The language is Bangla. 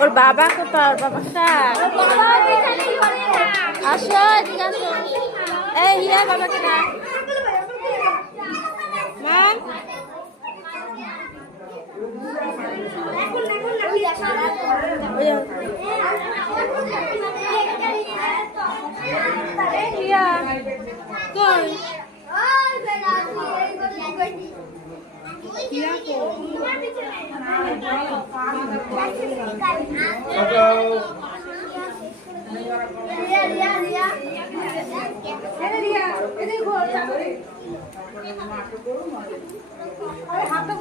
ওর বাবা কোথায়? ওর বাবা স্যার আসো, ঠিক আছে। এই হিয়া বাবাকে ডাক। ম্যাম হিয়া কই? হাতটা